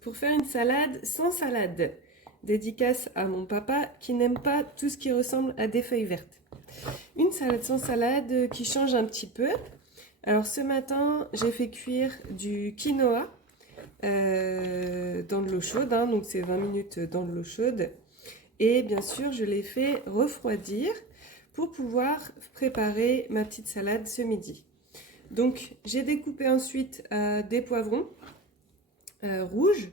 pour faire une salade sans salade. Dédicace à mon papa qui n'aime pas tout ce qui ressemble à des feuilles vertes. Une salade sans salade qui change un petit peu. Alors ce matin, j'ai fait cuire du quinoa dans de l'eau chaude, hein, donc c'est 20 minutes dans de l'eau chaude. Et bien sûr, je l'ai fait refroidir pour pouvoir préparer ma petite salade ce midi. Donc j'ai découpé ensuite des poivrons rouges,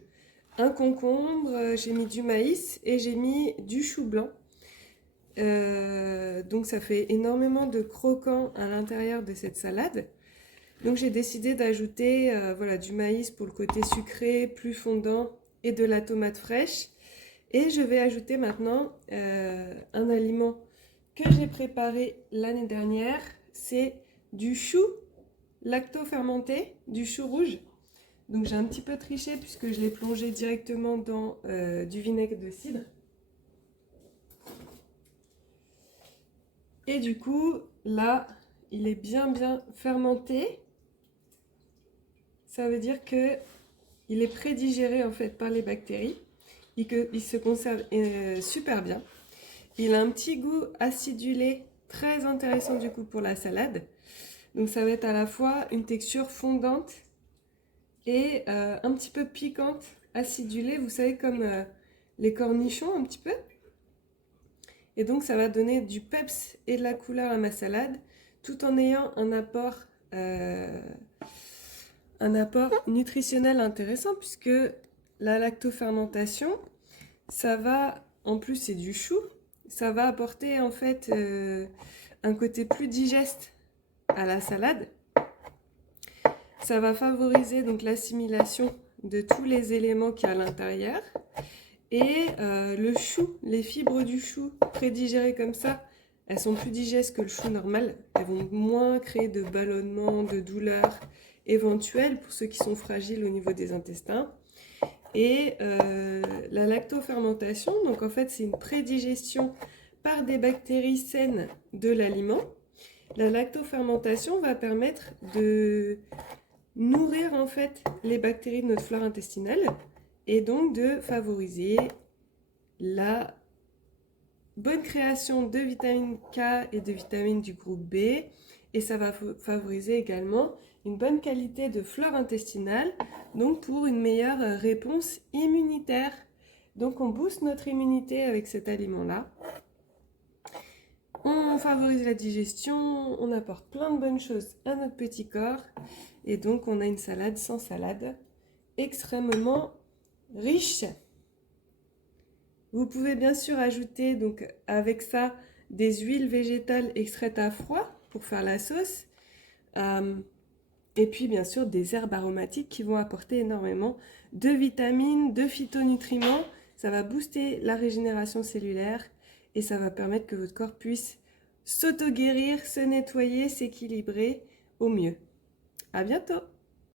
un concombre, j'ai mis du maïs et j'ai mis du chou blanc. Donc ça fait énormément de croquants à l'intérieur de cette salade. Donc j'ai décidé d'ajouter voilà, du maïs pour le côté sucré, plus fondant, et de la tomate fraîche. Et je vais ajouter maintenant un aliment que j'ai préparé l'année dernière. C'est du chou lacto-fermenté, du chou rouge. Donc j'ai un petit peu triché puisque je l'ai plongé directement dans du vinaigre de cidre. Et du coup, là, il est bien fermenté. Ça veut dire que il est prédigéré en fait par les bactéries et qu'il se conserve super bien. Il a un petit goût acidulé très intéressant du coup pour la salade. Donc ça va être à la fois une texture fondante et un petit peu piquante, acidulée, vous savez comme les cornichons un petit peu. Et donc ça va donner du peps et de la couleur à ma salade tout en ayant un apport nutritionnel intéressant puisque la lactofermentation, ça va, en plus c'est du chou, ça va apporter en fait un côté plus digeste à la salade. Ça va favoriser donc l'assimilation de tous les éléments qu'il y a à l'intérieur. Et le chou, les fibres du chou prédigérées comme ça, elles sont plus digestes que le chou normal. Elles vont moins créer de ballonnements, de douleurs éventuelles pour ceux qui sont fragiles au niveau des intestins. Et la lactofermentation, donc en fait c'est une prédigestion par des bactéries saines de l'aliment. La lactofermentation va permettre de nourrir en fait les bactéries de notre flore intestinale et donc de favoriser la bonne création de vitamine K et de vitamines du groupe B. Et ça va favoriser également une bonne qualité de flore intestinale, donc pour une meilleure réponse immunitaire. Donc on booste notre immunité avec cet aliment-là. On favorise la digestion, on apporte plein de bonnes choses à notre petit corps. Et donc on a une salade sans salade extrêmement riche. Vous pouvez bien sûr ajouter donc avec ça des huiles végétales extraites à froid pour faire la sauce. Et puis bien sûr des herbes aromatiques qui vont apporter énormément de vitamines, de phytonutriments. Ça va booster la régénération cellulaire et ça va permettre que votre corps puisse s'auto-guérir, se nettoyer, s'équilibrer au mieux. À bientôt!